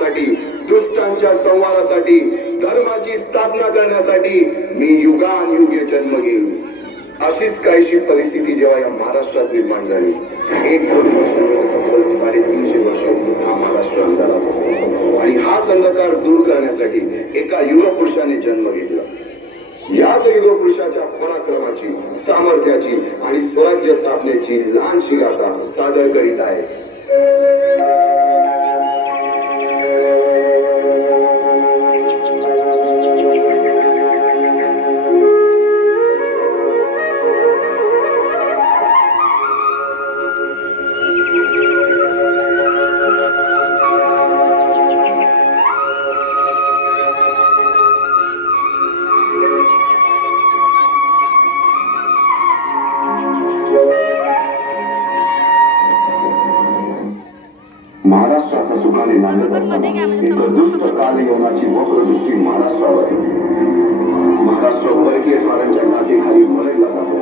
संहारासाठी, दुष्टांच्या संहारासाठी, धर्माची स्थापना करण्यासाठी मी युगानुयुगे जन्म घेईन. अशीच काहीशी परिस्थिती जेव्हा या महाराष्ट्रात निर्माण झाली, 1-2 वर्ष तब्बल 350 वर्ष हा महाराष्ट्र अंधारात होता. आणि हाच अंधकार दूर करण्यासाठी एका युगपुरुषाने जन्म घेतला. याच युगपुरुषाच्या पराक्रमाची, सामर्थ्याची आणि स्वराज्य स्थापनेची लहानशी गाथा सादर करीत आहे. महाराष्ट्राचा सुखाने नांदत असताना दुष्ट कालयवनाची वक्रदृष्टी महाराष्ट्रावर आहे. महाराष्ट्र परकीय स्वारांच्या नाचेखाली मरडला जातो.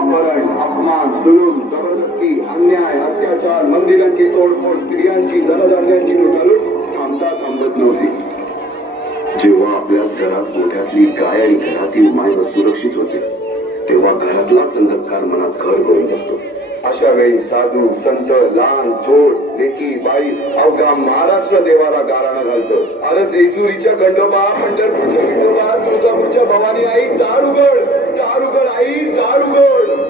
अपहरण, अपमान, जुलूम, जबरदस्ती, अन्याय, अत्याचार, मंदिरांची तोडफोड, स्त्रियांची, धनधान्यांची लुटालूट थांबत नव्हती. जेव्हा आपल्याच घरात मोठ्यातली गाय आणि घरातील माय सुरक्षित होते, तेव्हा घरातलाच अंधकार मनात घर करून बसतो. अशा वेळी साधू, संत, लहान, थोर, लेकी, बाई अवघा महाराष्ट्र देवाला गाराणा घालतो. अरे जेजुरीच्या खंडोबा, पंढरपूरच्या खंडोबा, तुळजापूरच्या भवानी आई, दारुगड, दारुगड आई, दारुगड.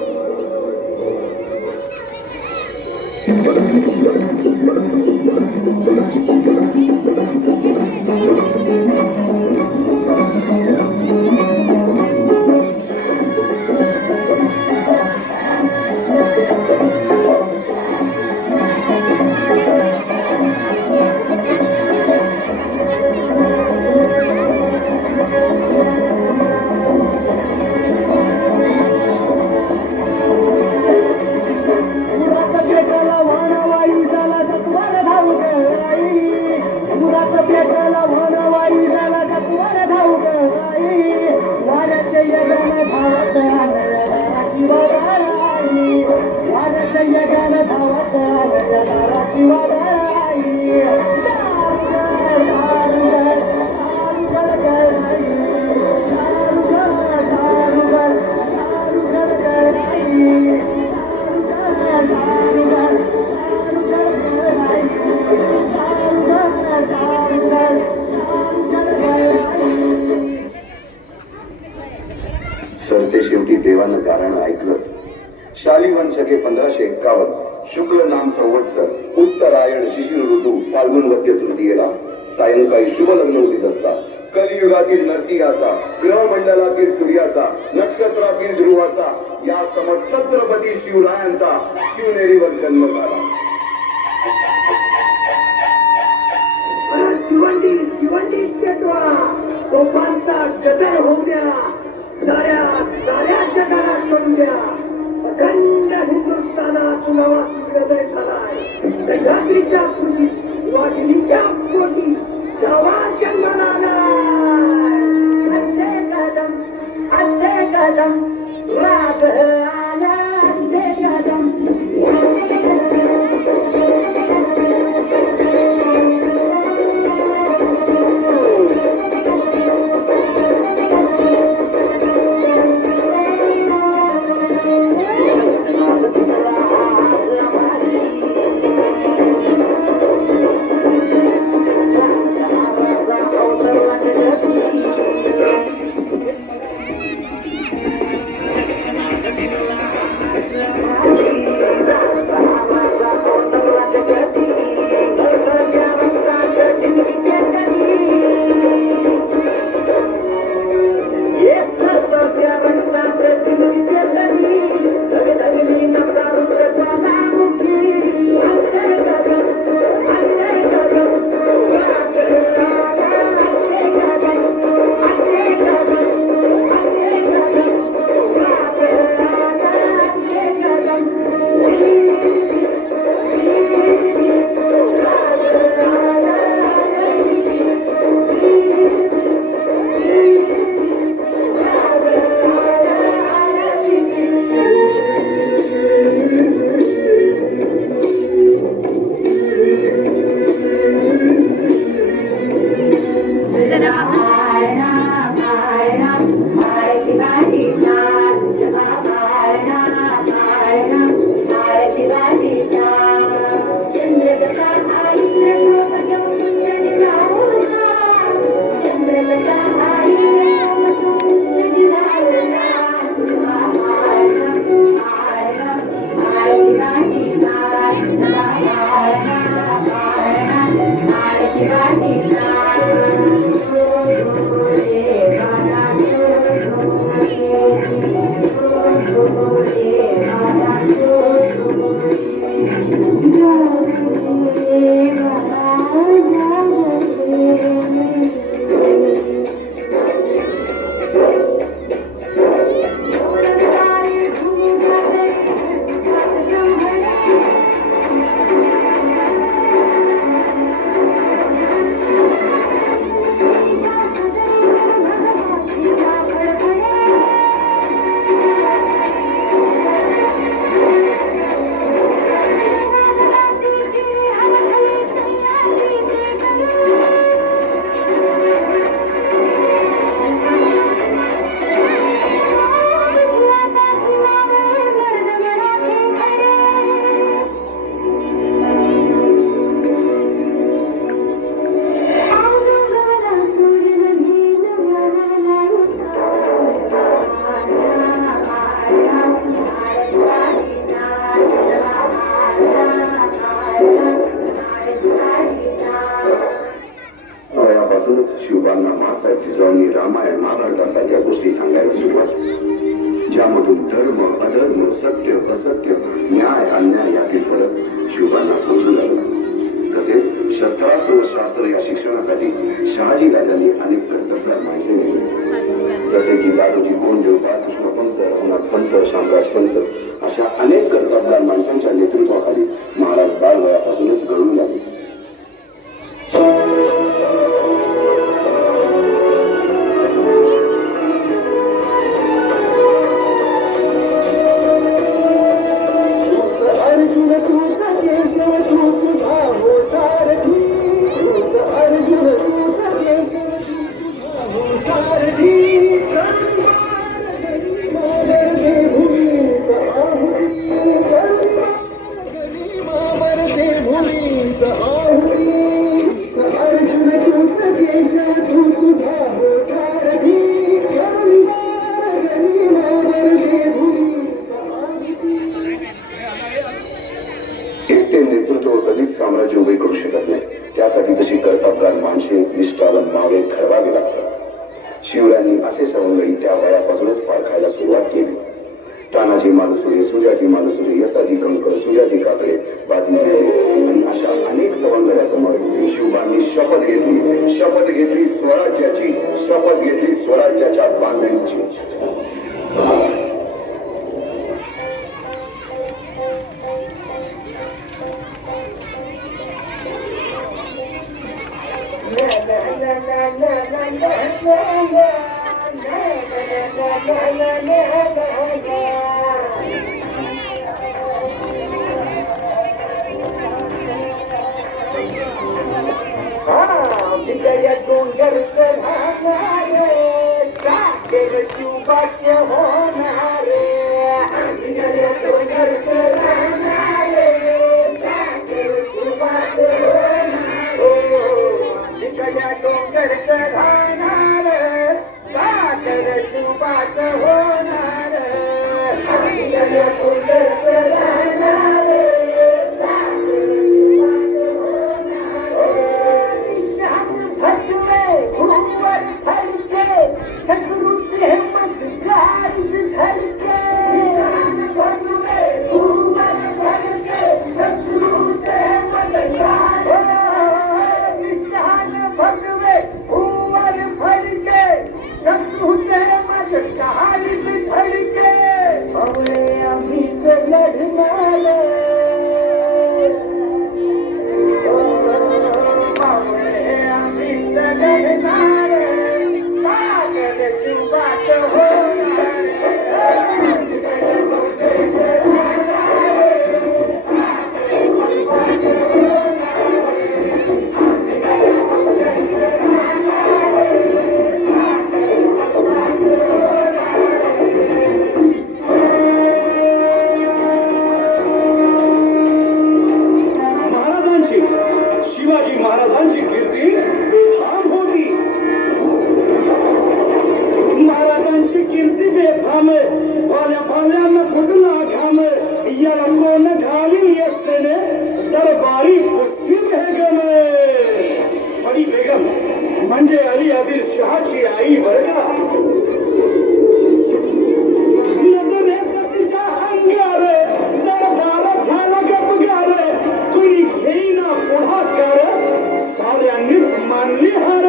सरते शेवटी देवानं गाराणं ऐकलं. शालिवाहन शके 1551 शुक्ल नाम संवत्सर, उत्तरायण शिशिर ऋतू, फाल्गुन वद्य तृतीयेला सायंकाळी शुभ लग्न उदित असता कलियुगातील नरसिंहाचा, ग्रहमंडलातील सूर्याचा, नक्षत्रातील ध्रुवाचा, या समछत्रपती शिवरायांचा शिवनेरीवर जन्म झाला. शिवंडी पेटवा, तोफांचा गजर होऊ द्या, साऱ्या जगाला करू द्या. अखंड हिंदुस्थानात नवा सूर्योदय झालाय. सह्याद्रीच्या कुशीत वाघिणीच्या पोटी नवा जन्माला हस्ते कदम राग आला हस्ते कदम. शिवबांना मासाहेब जिजाऊंनी रामायण महाभारतासारख्या गोष्टी सांगायला सुरुवात केली, ज्यामधून धर्म अधर्म सत्य असत्य न्याय अन्याय यातील फरक शिवबांना समजून लागला. तसेच शस्त्रास्त्र व शास्त्र या शिक्षणासाठी शहाजी राजांनी अनेक कर्तव्य माणसे नेमली, जसे की दादोजी कोंडदेव, बाळकृष्ण पंत, रघुनाथ पंत, शामराज पंत अशा अनेक कर्तव्य माणसांच्या नेतृत्वाखाली महाराज बालवयापासूनच घडून लागले. नेतृत्व कधीच साम्राज्य उभे करू शकत नाही, त्यासाठी तशी कर्तबगार माणसे निष्ठावान मावळे ठरवावे लागतात. शिवरायांनी असे सवंगडी त्या वयापासूनच पाळखायला सुरुवात केली. तानाजी मालुसरे, सूर्याजी मालुसरे, यसाजी कंकर, सूर्याजी काकडे, बाजी आणि अशा अनेक सवंगड्यासमोर शिवबांनी शपथ घेतली स्वराज्याची, शपथ घेतली स्वराज्याच्या बांधणीची. म्हणजे अली आदिल शहाची आई बरं का. नजरेत तिच्या अंगार दारात झाला गपगार, कुणी घेईना पुढाकार, साऱ्यांनीच मानली हार.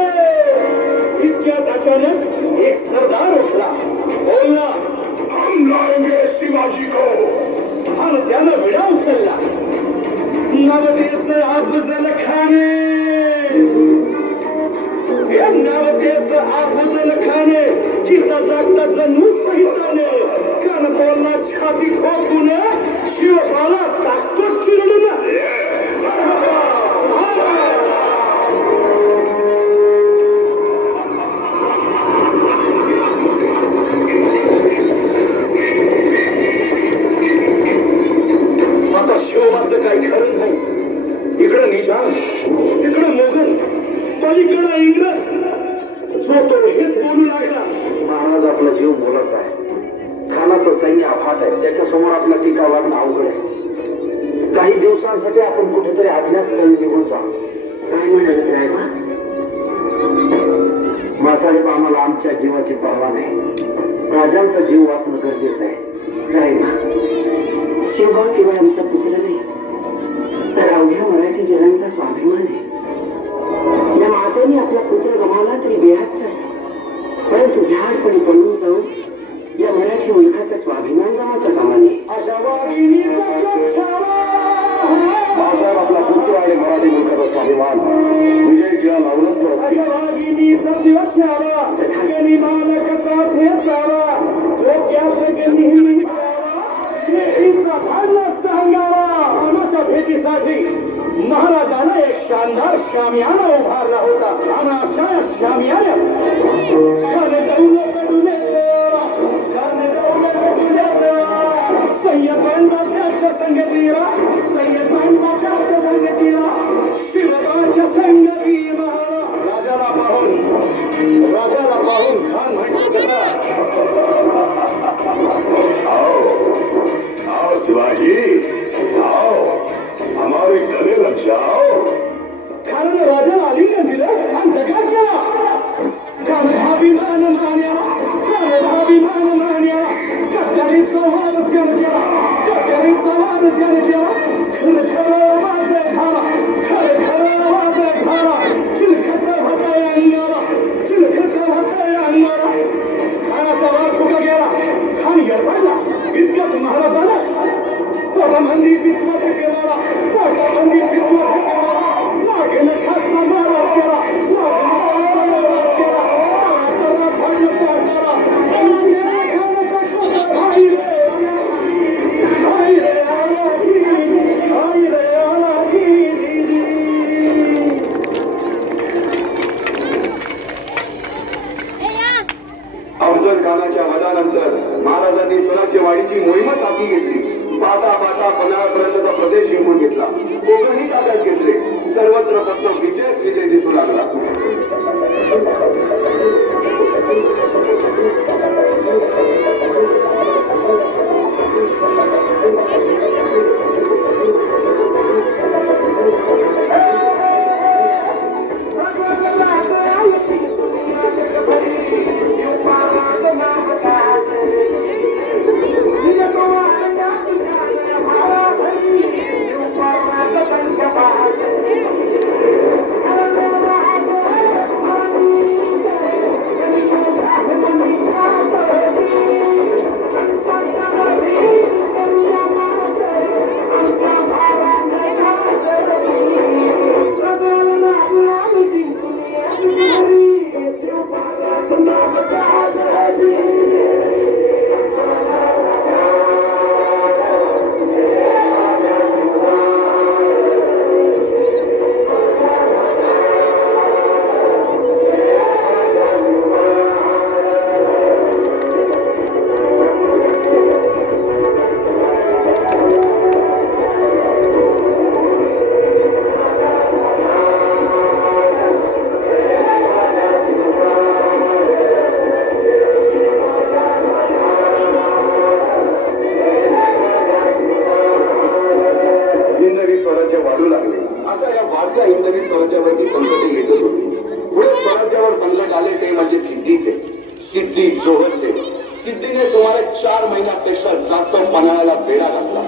इतक्यात अचानक एक सरदार उठला, बोलला, हम लाएंगे शिवाजी को. आणि त्यानं विडा उचलला, नवतेचं अफजल खाने. या नवतेचं अफजल खाने चिता जागता जणू सहिताने, कणकोला छाती ठोकून शिवबाला टाकतो चिरडून. आता शिवबाचं काही खरं नाही. इकडं निजाम, तिकडं मोगल, पलीकडं इंग्रज. जो तो हेच बोलू लागला. महाराज आपला जीव बोलाचा आहे. खानाचं सैन्य अफाट आहे, त्याच्यासमोर आपला टीका वागणं अवघड आहे. काही दिवसांसाठी आपण कुठेतरी अज्ञातस्थळी निघून जाऊ. काय म्हणत राहिला मासाहेब, आम्हाला आमच्या जीवाची पर्वा नाही. राजांचा जीव वाचणं गरजेचं आहे. काय शिवबा केवळ आमचा पुत्र नाही, तर अवघ्या मराठी जनांचा स्वाभिमान आहे. या मातेने आपला पुत्र गमावला तरी बेहत्तर, परंतु झाडपणी पळून जाऊन या मराठी मुलखाचा स्वाभिमान गमावता कामा नये. अशा वाघिणीचा छावा. मासाहेब, आपला पुत्र आणि मराठी मुलखाचा स्वाभिमान विजय किंवा लावूनच नव्हती. अशा वाघिणीचा छावा. गनिमाला कसा ठेचावा, डोक्यात नेहमी नेहमीचा भांडला सांगावा. कोणाच्या भेटीसाठी महाराजानं एक शानदार शामियाना उभारला होता. आणि अशा शामियान्यात सय्यदांच्या संगतीला, सय्यदांच्या संगतीला, शिवबाच्या संगतीला राजाला पाहून खान म्हणतो कसा. आओ शिवाजी, आओ हमारे गले लग जाओ. कारण राजाला आलिंगन दिलं आणि जगात गेला. कानाभिमान मान्या, कानाभिमान मान्या, कट्यारीचा वाद त्यानं केला, कट्यारीचा वाद त्यानं केला. खरं खरं वाजत झाला, खरं खरं वाजत झाला. चिलखत होता अंगाला, चिलखत होता अंगाला. खानाचा वाद फुका गेला, खान गडबडला. इतक्यात महाराजानं पोटामंदी बिचमत केला, पोटामंदी बिचमत केला. नागेनं खाचा मारा केला, नागेनं मारा केला. त्याला भांड पाडला. खानाचा खोटा भाई रे, भाई रे आला की, भाई रे आला की. अफजल खानाच्या वधानंतर महाराजांनी स्वराज्य वाढीची मोहीमच हाती घेतली. पाहता पाहता 15पर्यंतचा प्रदेश जिंकून घेतला. कोकणही ताब्यात घेतले. सर्वत्र फक्त विजयच विजय दिसू लागला. सिद्धी जोहरचे. सिद्धीने सुमारे 4 महिन्यापेक्षा जास्त पन्हाळ्याला वेढा घातला.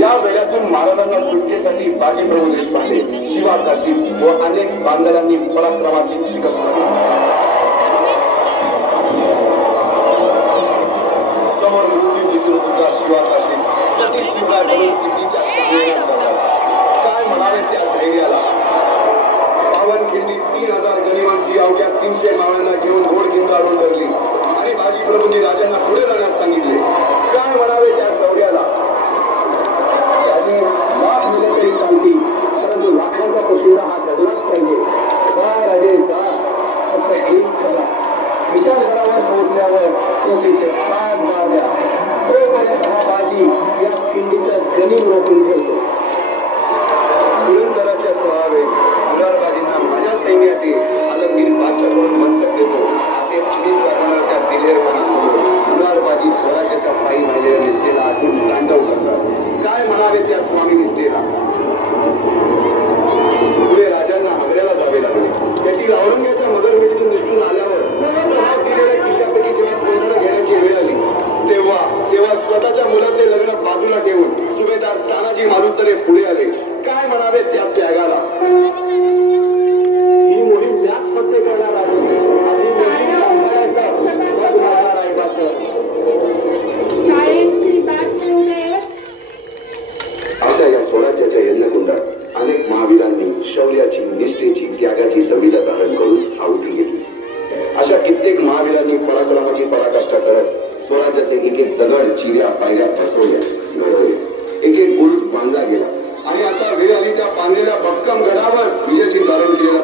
या वेळातून महाराजांना सुटकेसाठी बाजीप्रभू देशपांडे, शिवा काशी व अनेक बांधवांनी पराक्रमाची शिकस्त दिली. समोर मृत्यू जिंकून सुद्धा शिवा काशी सिद्धीच्या काय म्हणावे त्या धैर्याला. पावनखिंडी 3000 गनिमांची अवघ्या 300 मावळ्यांना घेऊन घोड किंदाळून धरली आणि बाजीप्रभूंनी राजांना पुढे जाण्यास सांगितले. काय म्हणावे त्या शौर्याला. त्याने लाख दिले तरी चालती, परंतु लाखांचा पोशिंदा हा जगलाच पाहिजे. जा राजे जा, फक्त एक करा. विशाल गडावर पोहोचल्यावर तोफीचे 5 मार द्या. तोपर्यंत हा बाजी या खिंडीतच गनिम रोखून ठेवतो. पुरंदराच्या तळावे मुरारबाजींना माझ्या सैन्यात आलमगीर बादशाहकडून मनसब देतो असे अनेक जागणार त्या दिलेरपणासमोर मुरारबाजी स्वराज्याच्या पायी माहिलेल्या निष्ठेला आठवून तांडव करतात. काय म्हणावे त्या स्वामी निष्ठेला. पुढे राजांना आग्र्याला जावे लागले. त्यातील औरंग्याच्या मगरपेटीतून निष्ठून आल्यावर दिलेल्या किल्ल्यापैकी जेव्हा कोंढण घेण्याची वेळ आली तेव्हा स्वतःच्या मुलाचे लग्न बाजूला ठेवून सुभेदार तानाजी मालुसरे पुढे आले. काय म्हणावे त्या त्यागाला. ही मोहीम मॅच फक्त करणार आहे. आधी मोहीम करायचं, मग माझा रायबाचं. अशा या स्वराज्याच्या यज्ञकुंडात अनेक महावीरांनी शौर्याची, निष्ठेची, त्यागाची संविधा धारण करून आहुती घेतली. अशा कित्येक महावीरांनी पराक्रमाची पराकाष्ठा करत स्वराज्याचे एक एक दगड, चिऱ्या, पायऱ्या बसवल्या, घडवले. एक एक बुरुज बांधला गेला आणि आता वेळ आली त्या बांधलेल्या भक्कम गडावर विजयसिंग धारण केलेला